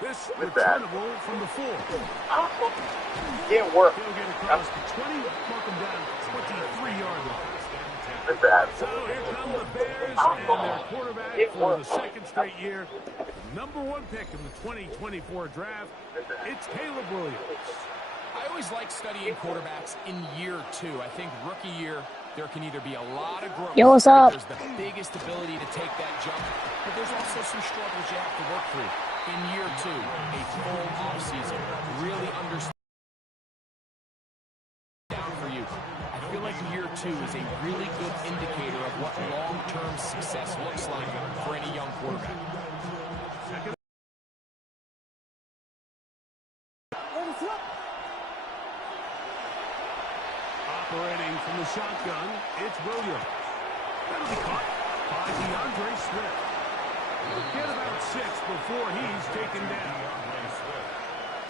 This returnable from the 4. Didn't work. He'll get across the 20, mark him down 23-yard line. So here come the Bears and their quarterback for the second straight year. The #1 pick in the 2024 draft, it's Caleb Williams. I always like studying quarterbacks in year 2. I think rookie year, there can either be a lot of growth. Yo, what's up? There's the biggest ability to take that jump, but there's also some struggles you have to work through. In year 2, a full offseason, really understand down for you. I feel like year 2 is a really good indicator of what long-term success looks like for any young quarterback. Operating from the shotgun, it's Williams. That'll be caught by DeAndre Swift. Get about 6 before he's taken down.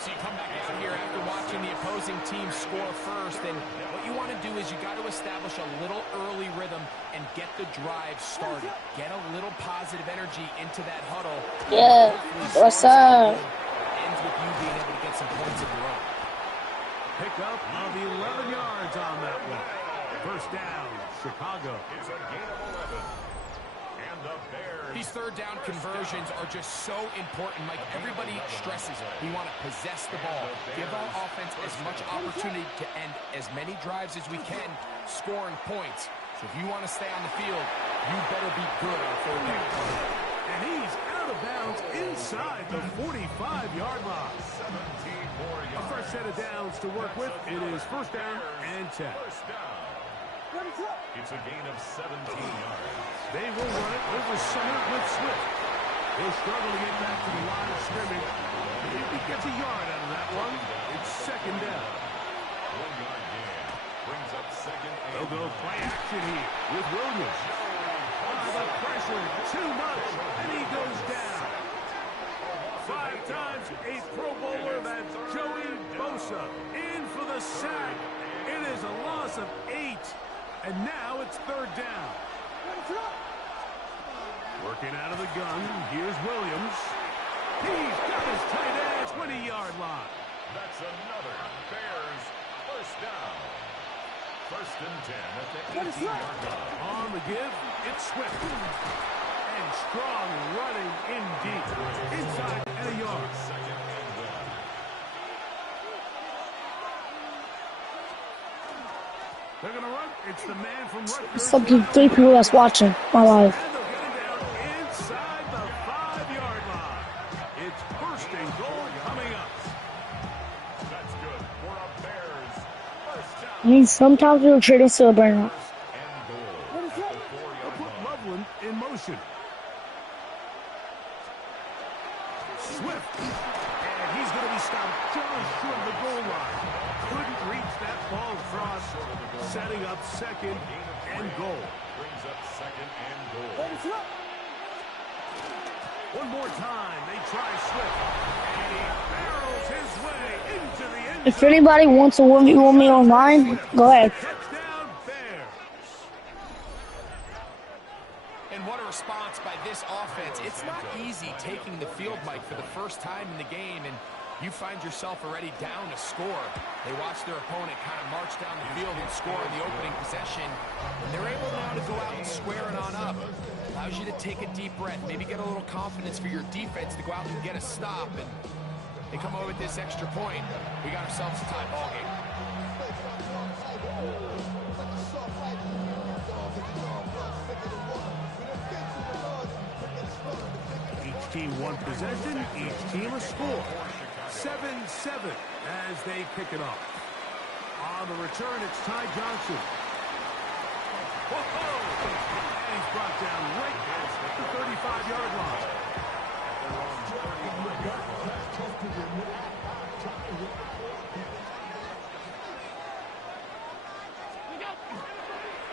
So you come back out here after watching the opposing team score first, and what you want to do is you got to establish a little early rhythm and get the drive started. Get a little positive energy into that huddle. Yeah, what's up? Ends with you being able to get some points of your own. Pick up of 11 yards on that one. First down, Chicago. It's a gain of 11. And the Bears. These third down conversions are just so important, Mike. Everybody stresses it. We want to possess the ball. Give our offense as much opportunity to end as many drives as we can, scoring points. So if you want to stay on the field, you better be good on third down. And he's out of bounds inside the 45-yard line. 17 more yards. A first set of downs to work with. It is first down and 10. First down. It's a gain of 17 yards. They will run it over center with Swift. He'll struggle to get back to the line of scrimmage. If he gets a yard out of that one, it's second down. 1 yard gain. Brings up second. They'll go play action here with Williams. The pressure, too much, and he goes down. 5 times a Pro Bowler, that's Joey Bosa. In for the sack. It is a loss of 8. And now it's third down. Working out of the gun, here's Williams. He's got his tight end, 20-yard line. That's another Bears first down. First and 10 at the 18-yard line. On the give, it's Swift. And strong running in deep. Inside and a yard. Second and 1. They're going to run. It's the man from Rutgers. It's like 3 people that's watching my life. And they'll get him down inside the 5-yard line. It's first and goal coming up. That's good for a Bears first down. I mean, sometimes we're trading silver now. They'll put Loveland in motion. Swift. And he's going to be stopped just short of the goal line. Couldn't reach that ball across. Setting up second and goal. Brings up second and goal. One more time. They try Swift. And he barrels his way into the end zone. If anybody wants to 1v1 me online, go ahead. Touchdown Bears. And what a response by this offense. It's not easy taking the field, Mike, for the first time in the game, and you find yourself already down to score. They watch their opponent kind of march down the field and score in the opening possession, and they're able now to go out and square it on up. Allows you to take a deep breath, maybe get a little confidence for your defense to go out and get a stop, and they come over with this extra point. We got ourselves a tie ball game. Each team one possession, each team a score. 7-7 as they pick it off. On the return, it's Ty Johnson. Whoa! And he's brought down right at the 35-yard line.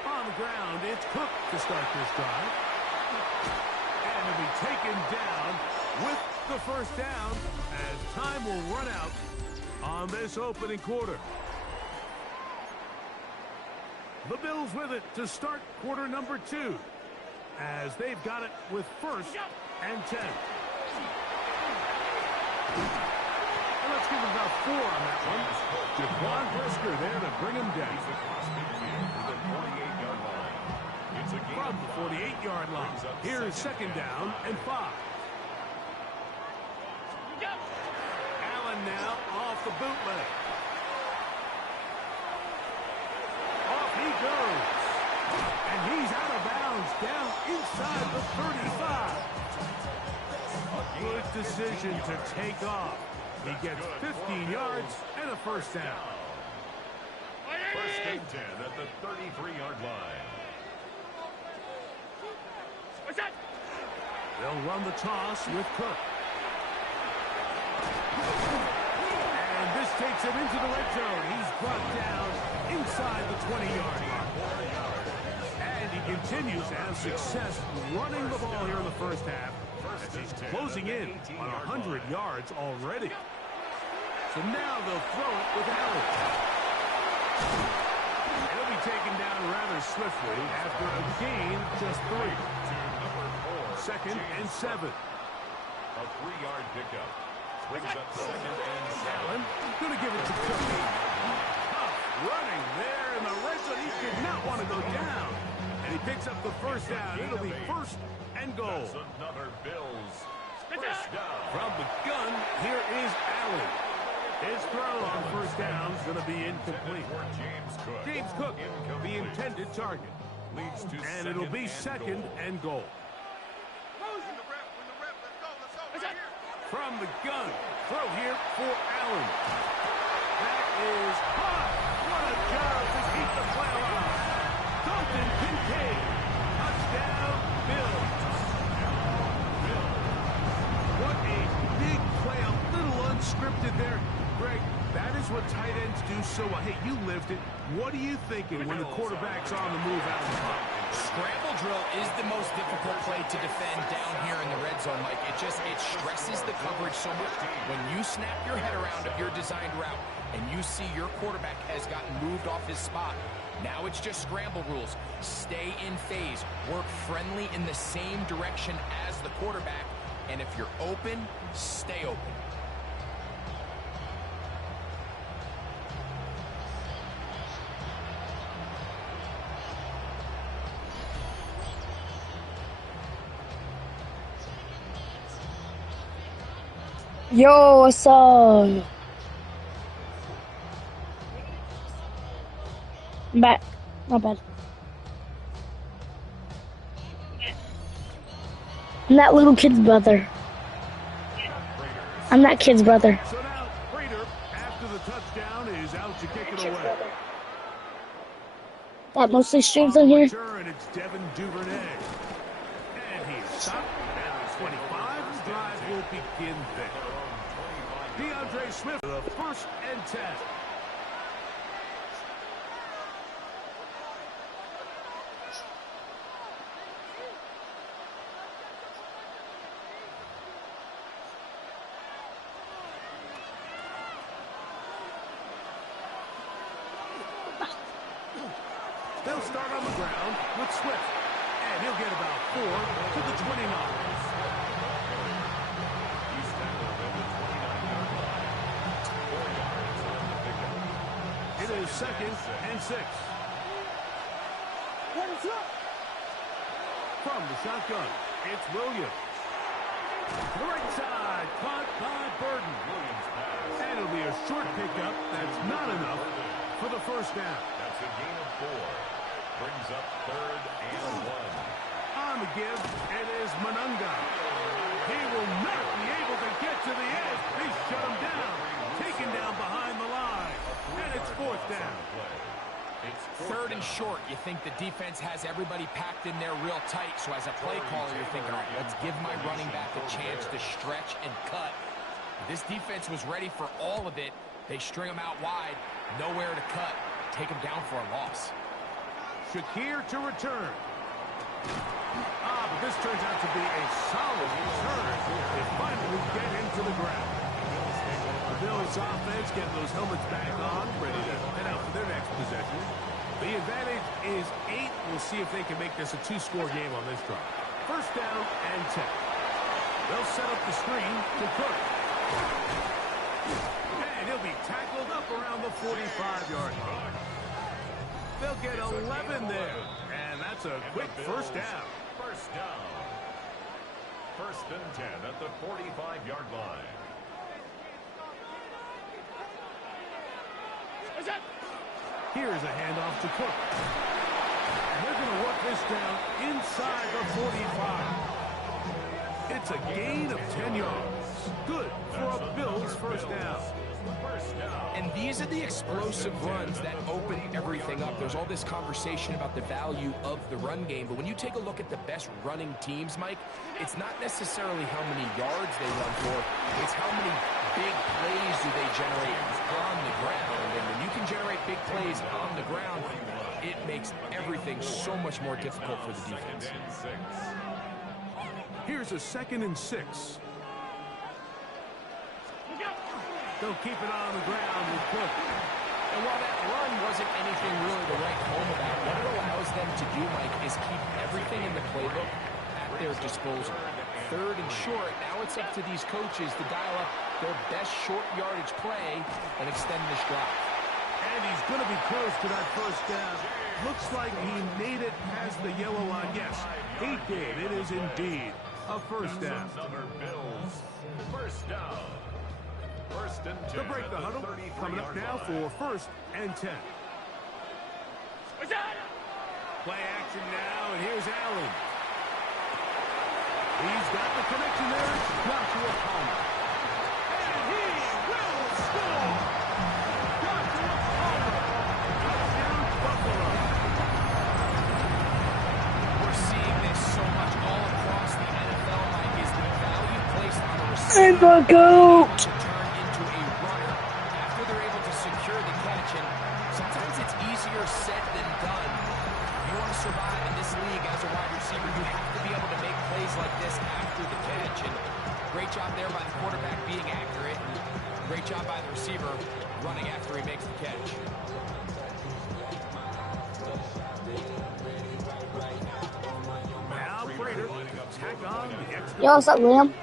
On the ground, it's Cook to start this drive. And to be taken down with the first down as time will run out on this opening quarter. The Bills with it to start quarter number 2 as they've got it with first and 10. 4 on that one. Jaquan Brisker there to bring him down. From the 48-yard line. Here is second down and 5. Allen now off the bootleg. Off he goes. And he's out of bounds down inside the 35. Good decision to take off. He gets 15 yards and a first down. First and 10 at the 33-yard line. They'll run the toss with Cook. And this takes him into the red zone. He's brought down inside the 20-yard line. And he continues to have success running the ball here in the first half. As he's closing in on 100 yards already. So now they'll throw it with Allen. He'll be taken down rather swiftly after a gain just 3. Second and 7. A 3-yard pickup. Brings up second and 7. Allen going to give it to Cook. Running there in the red zone. He did not want to go down. And he picks up the first down. It'll be first and goal. That's another Bills first down. From the gun, here is Allen. His throw on first down is going to be incomplete. James Cook, the intended target. Leads to and it'll be second and goal. From the gun, throw here for Allen. That is hot. What a job to keep the play alive. Dalton Kincaid. Touchdown, Bills. What a big play, a little unscripted there. Greg, that is what tight ends do so well. Hey, you lived it. What are you thinking when the quarterback's on the move out of the pocket? Scramble drill is the most difficult play to defend down here in the red zone, Mike. It stresses the coverage so much. When you snap your head around of your designed route and you see your quarterback has gotten moved off his spot, now it's just scramble rules. Stay in phase. Work friendly in the same direction as the quarterback. And if you're open, stay open. Yo, what's up? I'm back. Not bad. I'm that little kid's brother. I'm that kid's brother. So now, Prater, after the touchdown, is out to kick it away. That mostly streams on here. And it's Devin Duvernay. And he's stopped at the 25. The drive will begin there. DeAndre Swift, the first and 10. They'll start on the ground with Swift. And he'll get about 4 to the 29. It is second and 6. From the shotgun, it's Williams. To the right side, caught by Burden. And it'll be a short pickup. That's not enough for the first down. That's a gain of 4. Brings up third and 1. On the give, it is Monunga. He will not be able to get to the edge. They shut him down. Taken down behind the line. And it's fourth down. Third and short, you think the defense has everybody packed in there real tight. So as a play caller, you're thinking, all right, let's give my running back a chance to stretch and cut. This defense was ready for all of it. They string him out wide, nowhere to cut. Take him down for a loss. Shakir to return. But this turns out to be a solid return. They finally get into the ground. The Bills offense getting those helmets back on, ready to head out for their next possession. The advantage is 8. We'll see if they can make this a 2-score game on this drive. First down and 10. They'll set up the screen to Cook. And he'll be 45-yard line. They'll get 11 there, and that's a quick first down. First down. First and 10 at the 45-yard line. Here's a handoff to Cook. And they're going to work this down inside the 45. It's a gain of 10 yards. Good for a Bills first down. And these are the explosive runs that open everything up. There's all this conversation about the value of the run game, but when you take a look at the best running teams, Mike, it's not necessarily how many yards they run for, it's how many big plays do they generate on the ground. And when you can generate big plays on the ground, it makes everything so much more difficult for the defense. Here's a 2nd and 6. They'll keep it on the ground with Cook. And while that run wasn't anything really to write home about, what it allows them to do, Mike, is keep everything in the playbook at their disposal. 3rd and short, now it's up to these coaches to dial up their best short yardage play and extend this drive. And he's going to be close to that first down. Looks like he made it past the yellow line. Yes, he did. It is indeed a first down. First down. First and 10. To break the huddle, coming up now for 1st and 10. Play action now, and here's Allen. He's got the connection there. Joshua Palmer. And he will score! Joshua Palmer. Touchdown, Buffalo. We're seeing this so much all across the NFL, Mike, is the value placed on a receiver. And the goat! To turn into a runner after they're able to secure the catch. And sometimes it's easier said than done. You want to survive in this league as a wide receiver, you have to be able to make plays like this after the catch. And great job there by the quarterback being accurate. And great job by the receiver running after he makes the catch. Now Prater, tack on the extra. Yo, what's up, Liam?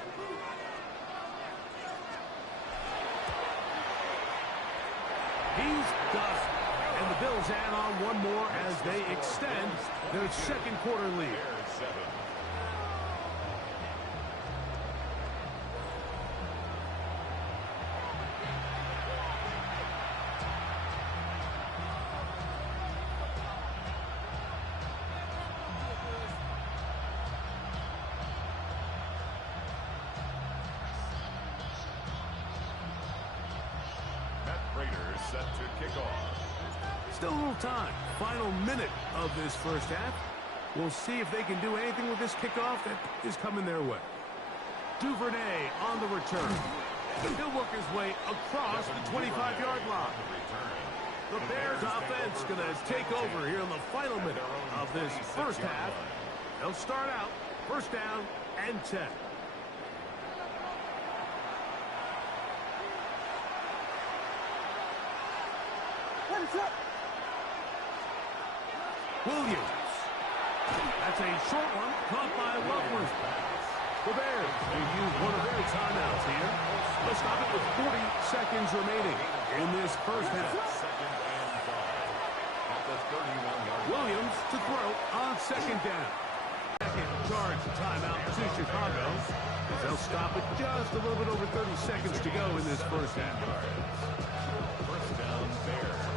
He's done. And the Bills add on one more as they extend their 2nd quarter lead. Set to kick off. Still a little time. Final minute of this first half. We'll see if they can do anything with this kickoff that is coming their way. Duvernay on the return. He'll work his way across the 25-yard line. The Bears offense going to take over here in the final minute of this first half. They'll start out first down and 10. Williams. That's a short one caught by Lovers. The Bears will use one of their timeouts here. Let's stop it with 40 seconds remaining in this first half. Williams to throw on 2nd down. Second charge timeout to Chicago. As they'll stop it just a little bit over 30 seconds to go in this first half. First down, Bears.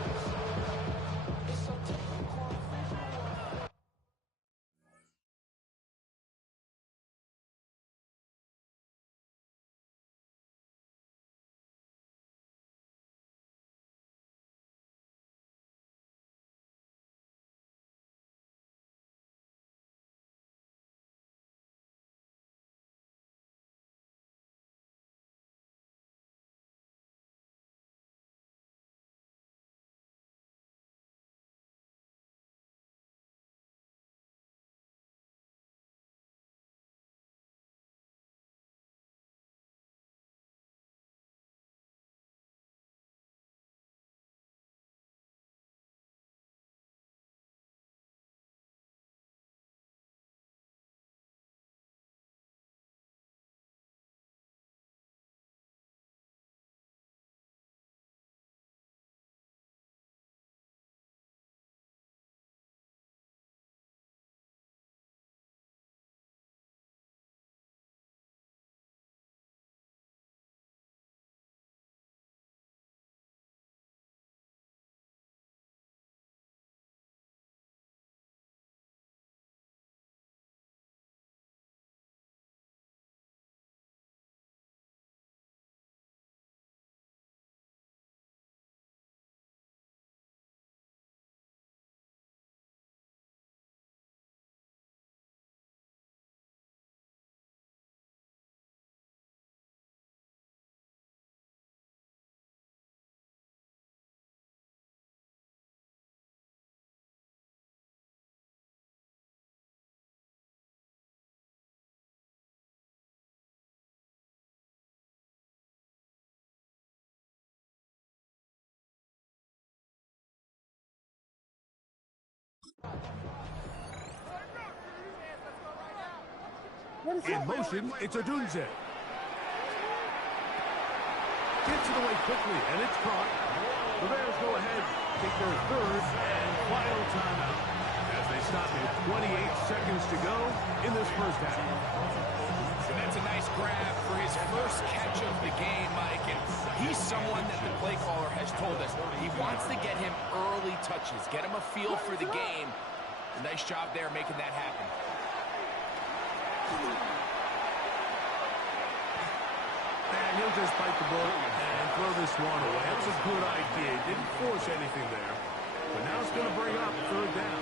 In motion, it's Odunze. Gets it away quickly, and it's caught. The Bears go ahead, take their third and final timeout as they stop it. 28 seconds to go in this first half. And that's a nice grab for his first catch of the game, Mike. And he's someone that the play caller has told us he wants to get him early touches, get him a feel for the game. A nice job there making that happen. And he'll just bite the bullet and throw this one away. That was a good idea. Didn't force anything there. But now it's going to bring up third down.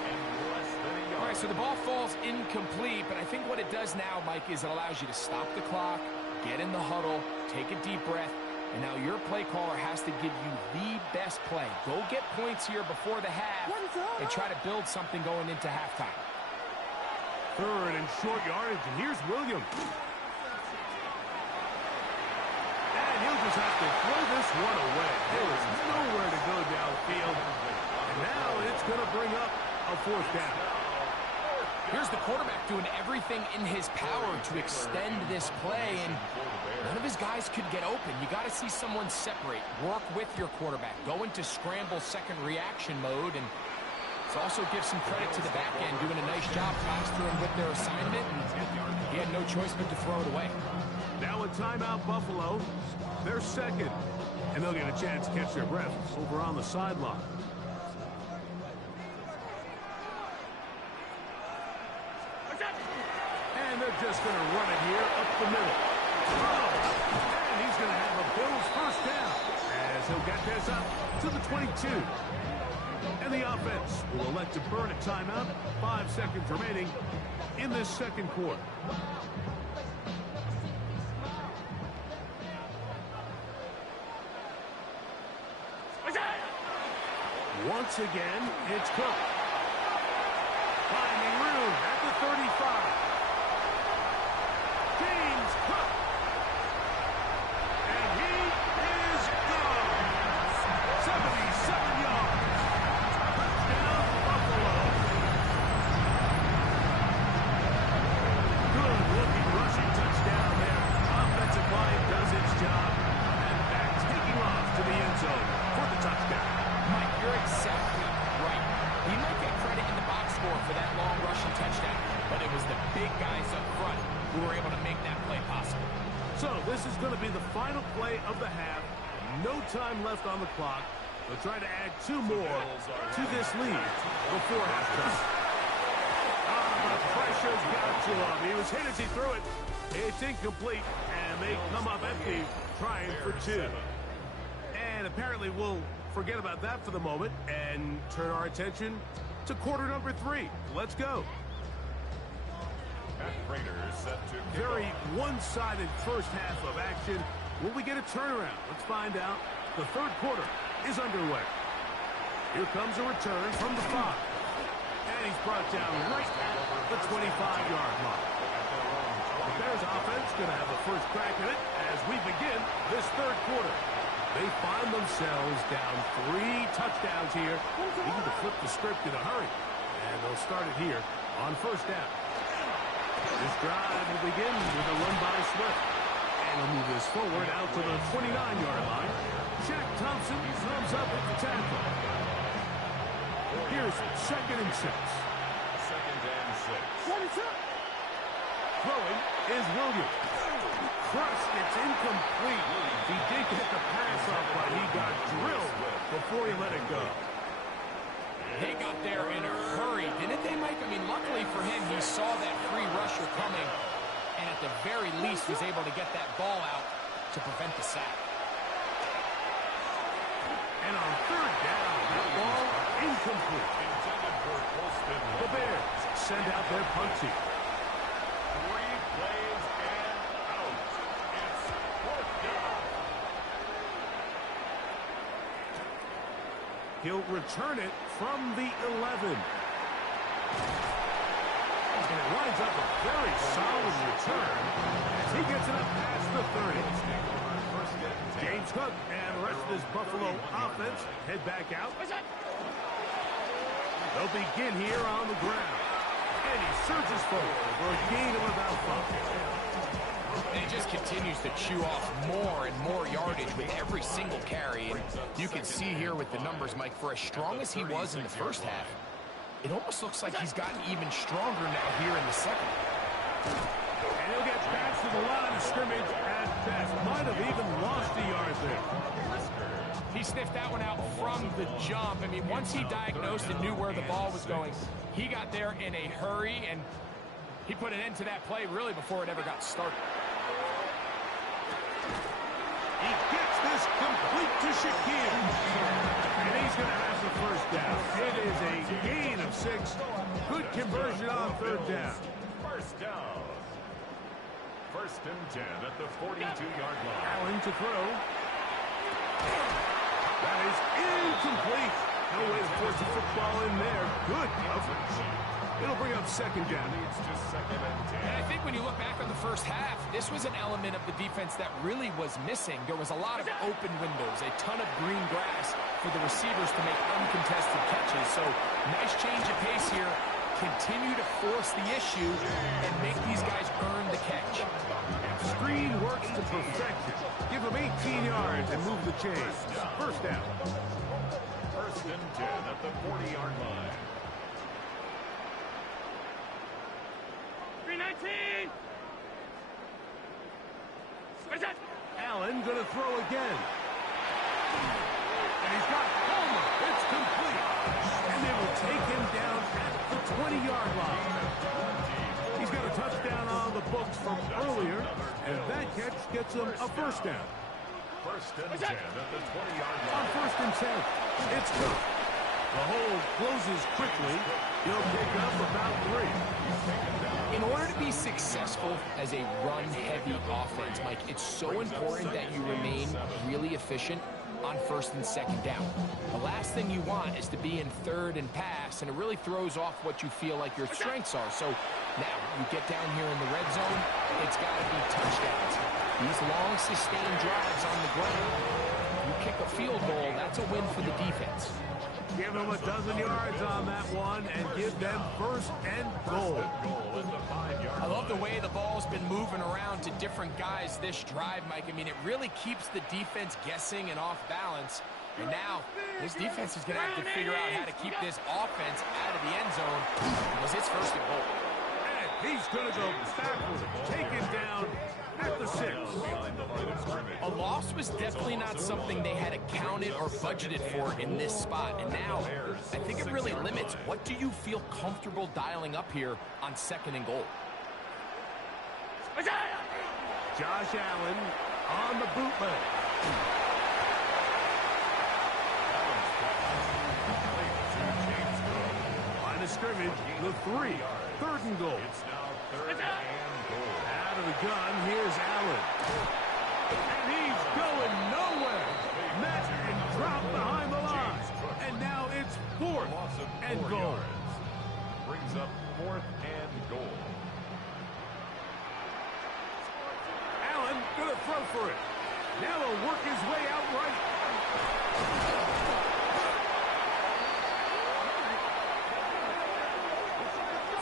All right, so the ball falls incomplete, but I think what it does now, Mike, is it allows you to stop the clock, get in the huddle, take a deep breath, and now your play caller has to give you the best play. Go get points here before the half and try to build something going into halftime. Third and short yardage, and here's Williams. And he'll just have to throw this one away. There is nowhere to go downfield. And now it's going to bring up a fourth down. Here's the quarterback doing everything in his power to extend this play, and none of his guys could get open. You got to see someone separate, work with your quarterback, go into scramble second reaction mode, and it also gives some credit to the back end doing a nice job mastering with their assignment, and he had no choice but to throw it away. Now a timeout, Buffalo. They're second, and they'll get a chance to catch their breath over on the sideline. And they're just going to run it here up the middle. And he's going to have a Bills first down as he'll get this up to the 22. And the offense will elect to burn a timeout. 5 seconds remaining in this second quarter. Once again, it's Cook. Finding room at the 35. James Cook. And he is gone. 77 yards. Touchdown, Buffalo. Good-looking rushing touchdown there. Offensive line does its job. And back taking off to the end zone for the touchdown. Mike, you're exactly right. He might get credit in the box score for that long rushing touchdown, but it was the big guys up front who were able to make that play possible. So this is going to be the final play of the half. No time left on the clock. They'll try to add 2 more to this lead before halftime. The pressure's got to him. He was hit as he threw it. It's incomplete, and they come up empty, trying for 2. And apparently we'll forget about that for the moment and turn our attention to quarter number 3. Let's go. Very one-sided first half of action. Will we get a turnaround? Let's find out. The third quarter is underway. Here comes a return from the 5. And he's brought down right at the 25-yard line. The Bears offense going to have a first crack at it as we begin this third quarter. They find themselves down 3 touchdowns here. Needing to flip the script in a hurry. And they'll start it here on first down. This drive will begin with a run by Swift. And he'll move this forward out to the 29-yard line. Shaq Thompson comes up with the tackle. Here's 2nd and 6. 2nd and 6. Throwing is Williams. Crushed, it's incomplete. He did get the pass off, but he got drilled before he let it go. They got there in a hurry, didn't they, Mike? I mean, luckily for him, he saw that free rusher coming, and at the very least was able to get that ball out to prevent the sack. And on third down, that ball incomplete. The Bears send out their punt team. 3 plays and out. It's 4th down. He'll return it from the 11. And it lines up a very solid return as he gets it up past the 30. James Cook and the rest of this Buffalo offense head back out. They'll begin here on the ground. And he surges forward for a gain of about 5. And he just continues to chew off more and more yardage with every single carry. And you can see here with the numbers, Mike, for as strong as he was in the first half, it almost looks like he's gotten even stronger now here in the second. And he'll get back to the line of scrimmage at best. Might have even lost a yard there. He sniffed that one out from the jump. I mean, once he diagnosed and knew where the ball was going, he got there in a hurry, and he put an end to that play really before it ever got started. He gets this complete to Shakir. And he's going to have the first down. It is a gain of 6. Good conversion on third down. First down. First and 10 at the 42-yard line. Allen to throw. That is incomplete. No way to force the football in there. Good coverage. It'll bring up second down. Leads to second and 10. And I think when you look back on the first half, this was an element of the defense that really was missing. There was a lot of open windows, a ton of green grass for the receivers to make uncontested catches. So nice change of pace here. Continue to force the issue and make these guys earn the catch. Screen works to perfection. Give him 18 yards and move the chains. First down. First and 10 at the 40-yard line. 319. Allen going to throw again. And he's got Homer. It's complete. And they will take him down at the 20-yard line. He's got a touchdown on the books from earlier, and that catch gets him a first down. First and 10 at the 20-yard line. On first and 10, it's Cook. The hole closes quickly. He'll pick up about 3. In order to be successful as a run-heavy offense, Mike, it's so important that you remain really efficient on first and second down. The last thing you want is to be in third and pass, and it really throws off what you feel like your strengths are. So now you get down here in the red zone, it's got to be touchdowns. These long, sustained drives on the ground, you kick a field goal, that's a win for the defense. Give them a dozen yards on that one and give them first and goal. I love the way the ball's been moving around to different guys this drive, Mike. I mean, it really keeps the defense guessing and off balance. And now, this defense is going to have to figure out how to keep this offense out of the end zone because it's first and goal. And he's going to go backwards, taken down at the 6. A loss was definitely not something they had accounted or budgeted for in this spot. And now, I think it really limits what do you feel comfortable dialing up here on second and goal. Josh Allen on the bootleg. Line of scrimmage, the 3. Third and goal. It's now third and goal. Out of the gun, here's Allen. And he's going nowhere. Met and dropped behind the line. And now it's fourth Loss of 4 and goal. yards. Brings up fourth and goal. Allen gonna throw for it. Now he'll work his way out right.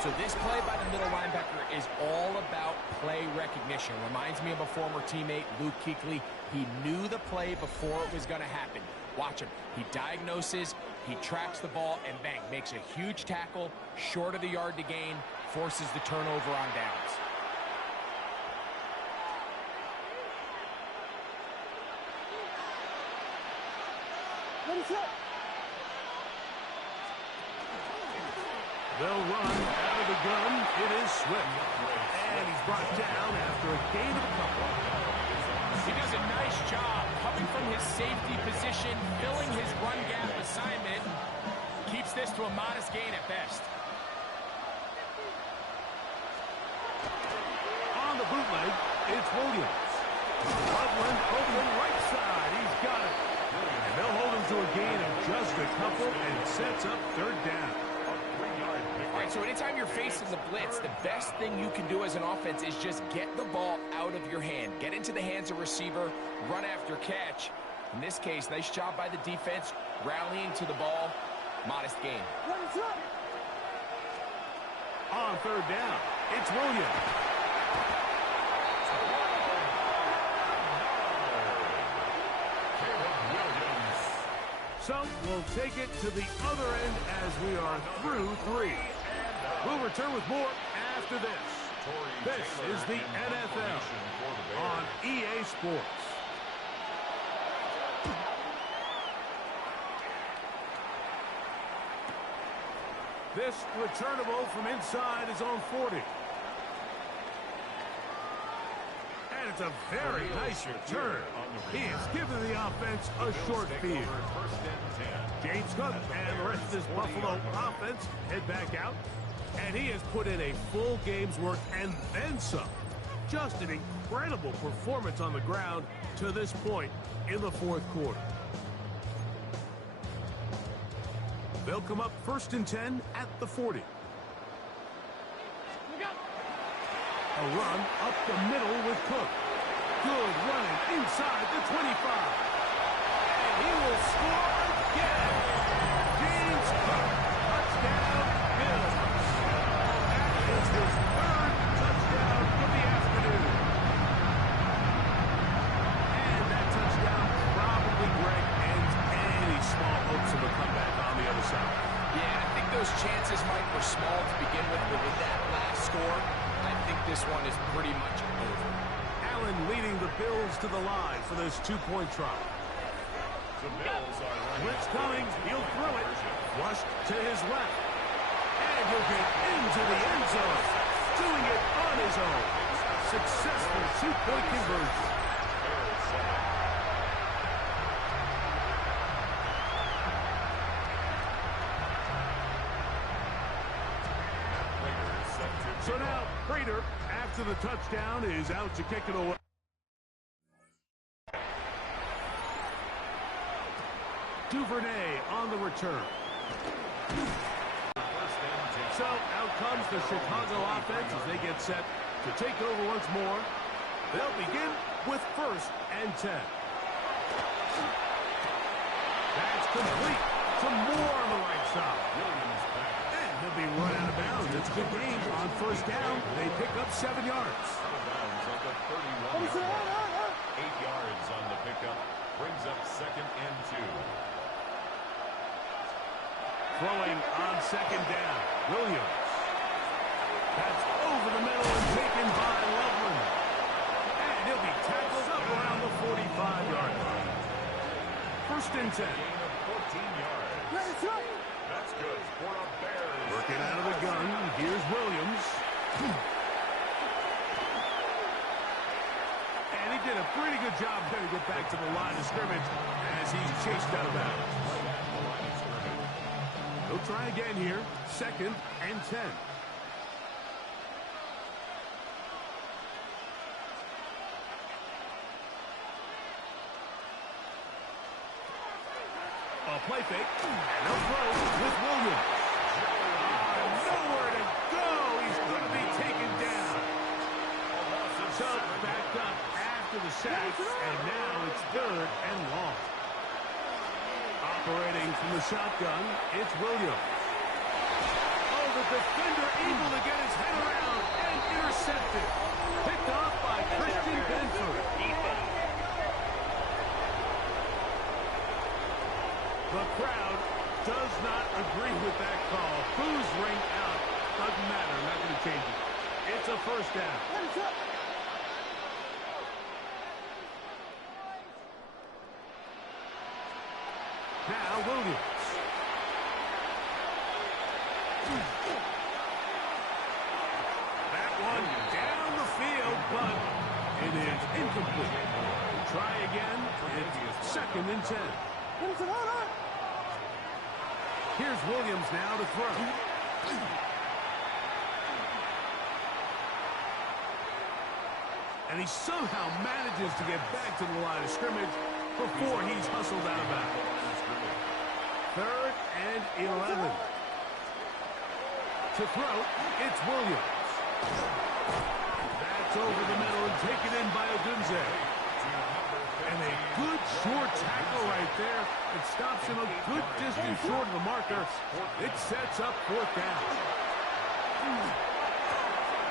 So this play by the middle linebacker is all about play recognition. Reminds me of a former teammate, Luke Kuechly. He knew the play before it was going to happen. Watch him. He diagnoses, he tracks the ball, and bang, makes a huge tackle, short of the yard to gain, forces the turnover on downs. They'll run out of the gun. It is Swift. And he's brought down after a gain of a couple. He does a nice job coming from his safety position, filling his run gap assignment. Keeps this to a modest gain at best. On the bootleg, it's Williams. Loveland open right side. He's got it. And they'll hold him to a gain of just a couple and sets up third down. All right, so anytime you're facing the blitz, the best thing you can do as an offense is just get the ball out of your hand. Get into the hands of receiver, run after catch. In this case, nice job by the defense, rallying to the ball. Modest gain. On third down, it's Williams. So we'll take it to the other end as we are through 3. We'll return with more after this. This is the NFL on EA Sports. This returnable from inside his own 40. And it's a very nice return. He has given the offense a short field. James Cook and the rest of this Buffalo offense head back out. And he has put in a full game's work and then some. Just an incredible performance on the ground to this point in the fourth quarter. They'll come up 1st and 10 at the 40. A run up the middle with Cook. Good running inside the 25. And he will score again. James Cook, touchdown, Bills. That is his 3rd touchdown of the afternoon. And that touchdown probably, Greg, ends any small hopes of a comeback on the other side. Yeah, I think those chances, Mike, were small to begin with, but with that last score, I think this one is pretty much over. Allen leading the Bills to the line for this 2-point try. The Bills are Blitz coming. He'll throw it. Flushed to his left. And he'll get into the end zone. Doing it on his own. Successful 2-point conversion. So now, Prater, after the touchdown, is out to kick it away. Duvernay on the return. So out comes the Chicago offense as they get set to take over once more. They'll begin with 1st and 10. That's complete to Moore on the right side. And he'll be run out of bounds. It's a good game on 1st down. They pick up 7 yards. 8 yards on the pickup. Brings up 2nd and 2. Throwing on 2nd down. Williams. That's over the middle and taken by Loveland. And he'll be tackled up around the 45-yard line. 1st and 10. 14 yards. That's good for a Bears. Working out of the gun. Here's Williams. And he did a pretty good job trying to get back to the line of scrimmage as he's chased out of bounds. He'll try again here. 2nd and 10. A play fake. And he'll throw with Williams. Nowhere to go. He's going to be taken down. So backed up after the sack. And now it's 3rd and long. Operating from the shotgun, it's Williams. Oh, the defender able to get his head around and intercepted. Picked off by Christian Benford. The crowd does not agree with that call. Boos ring out. Doesn't matter. I'm not going to change it. It's a 1st down. Now Williams. That one down the field, but it is incomplete. Try again. It's 2nd and 10. Here's Williams now to throw. And he somehow manages to get back to the line of scrimmage before he's hustled out of bounds. 3rd and 11. To throw, it's Williams. That's over the middle and taken in by Odunze. And a good short tackle right there. It stops him a good distance short of the marker. It sets up 4th down.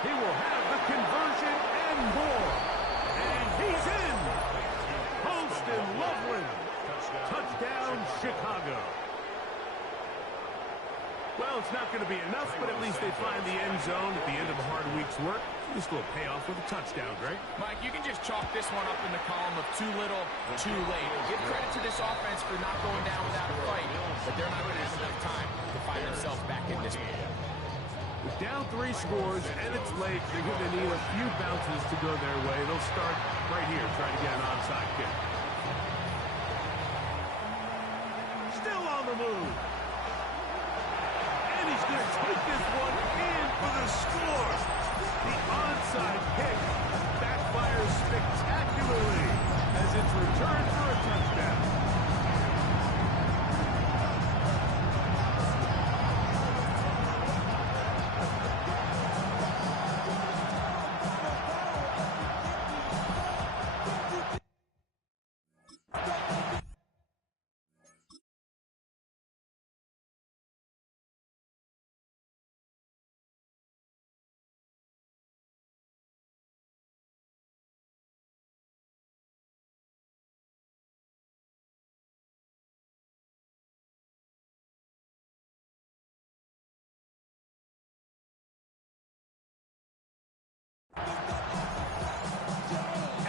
He will have the conversion and more. And he's in. Post and Loveland. Touchdown, Chicago. Well, it's not going to be enough, but at least they find the end zone at the end of a hard week's work. Just a little payoff with a touchdown, Greg. Mike, you can just chalk this one up in the column of too little, too late. Give credit to this offense for not going down without a fight, but they're not going to have enough time to find themselves back in this one. With down 3 scores and it's late, they're going to need a few bounces to go their way. They'll start right here, trying to get an onside kick. Still on the move. And he's going to take this one in for the score. The onside kick backfires spectacularly as it's returned for a touchdown.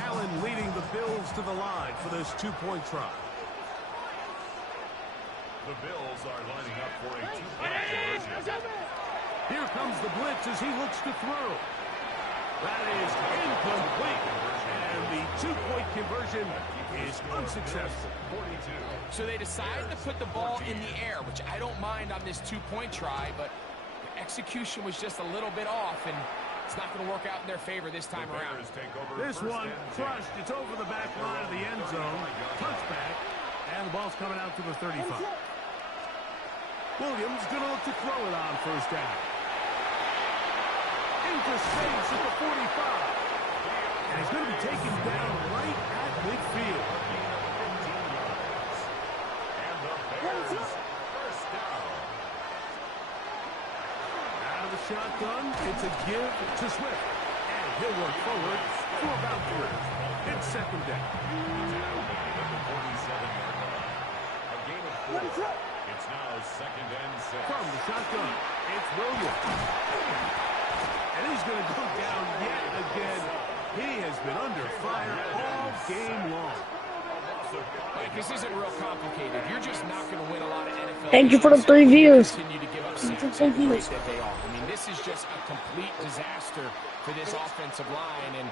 Allen leading the Bills to the line for this 2-point try. The Bills are lining up for a 2-point conversion. Here comes the blitz as he looks to throw. That is incomplete. And the 2-point conversion is unsuccessful. So they decided to put the ball in the air, which I don't mind on this 2-point try, but the execution was just a little bit off, and it's not going to work out in their favor this time around. This one crushed. It's over the back line of the end zone. Touchback. And the ball's coming out to the 35. Williams going to look to throw it on first down. Into space at the 45. And he's going to be taken down right at midfield. And the Bears first down. Out of the shotgun, it's a give to Swift. And he'll work forward for about 3. It's second down. A gain of 4. It's now second and 6. From the shotgun, it's Williams. And he's going to go down yet again. He has been under fire all game long. Like, this isn't real complicated. You're just not going to win a lot of NFL. Thank you for the 3 views. Continue to give up sacks that they are. I mean, this is just a complete disaster for this offensive line, and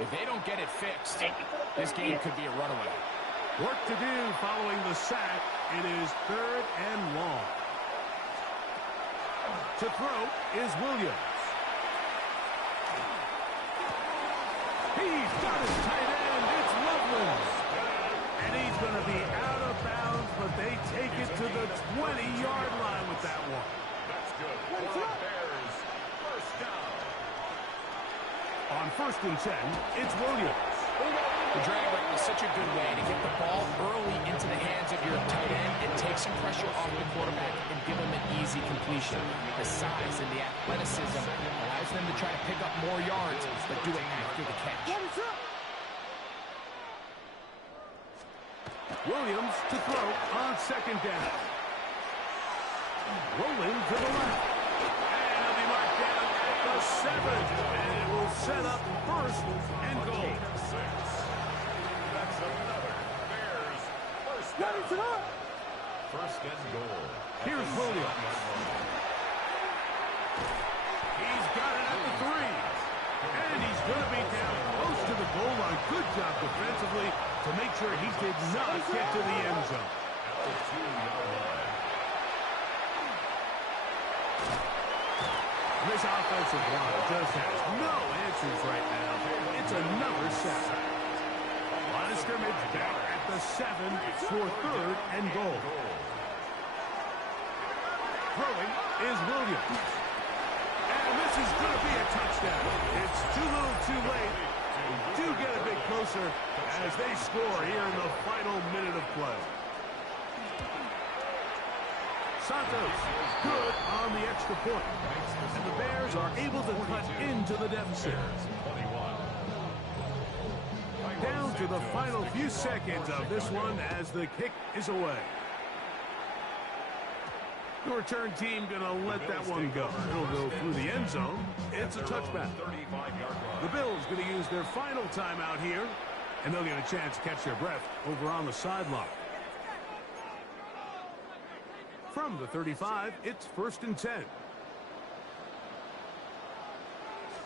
if they don't get it fixed, this game could be a runaway. Work to do following the sack. It is 3rd and long. To throw is Williams. He's got his tight end. It's Loveland. And he's going to be out of bounds, but they take it to the 20-yard line with that one. That's good. Bears first down. On 1st and 10, it's Williams. The drag route is such a good way to get the ball early into the hands of your tight end and take some pressure off the quarterback and give him an easy completion. The size and the athleticism allows them to try to pick up more yards, but do it after the catch. Williams to throw on 2nd down. Rolling to the left. And he'll be marked down at the 7. And it will set up 1st and goal. That's another Bears first down. 1st and goal. Here's Williams. He's got it at the 3. And he's going to be down close to the goal line. Good job defensively to make sure he did not get to the end zone. At the 2-yard line. This offensive line just has no answers right now. It's another sack. Line of scrimmage back at the 7 for 3rd and goal. Throwing is Williams. And this is going to be a touchdown. It's too little too late. Do get a bit closer as they score here in the final minute of play. Santos, good on the extra point. And the Bears are able to cut into the deficit. Down to the final few seconds of this one as the kick is away. The return team going to let that one go. It'll go through the end zone. It's a touchback. The Bills going to use their final timeout here, and they'll get a chance to catch their breath over on the sideline. From the 35, it's 1st and 10.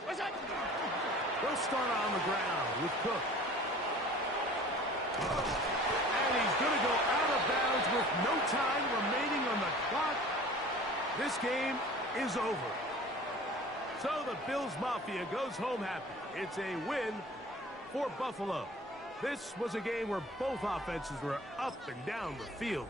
They'll start on the ground with Cook. And he's going to go out of bounds with no time remaining on the clock. This game is over. So the Bills Mafia goes home happy. It's a win for Buffalo. This was a game where both offenses were up and down the field.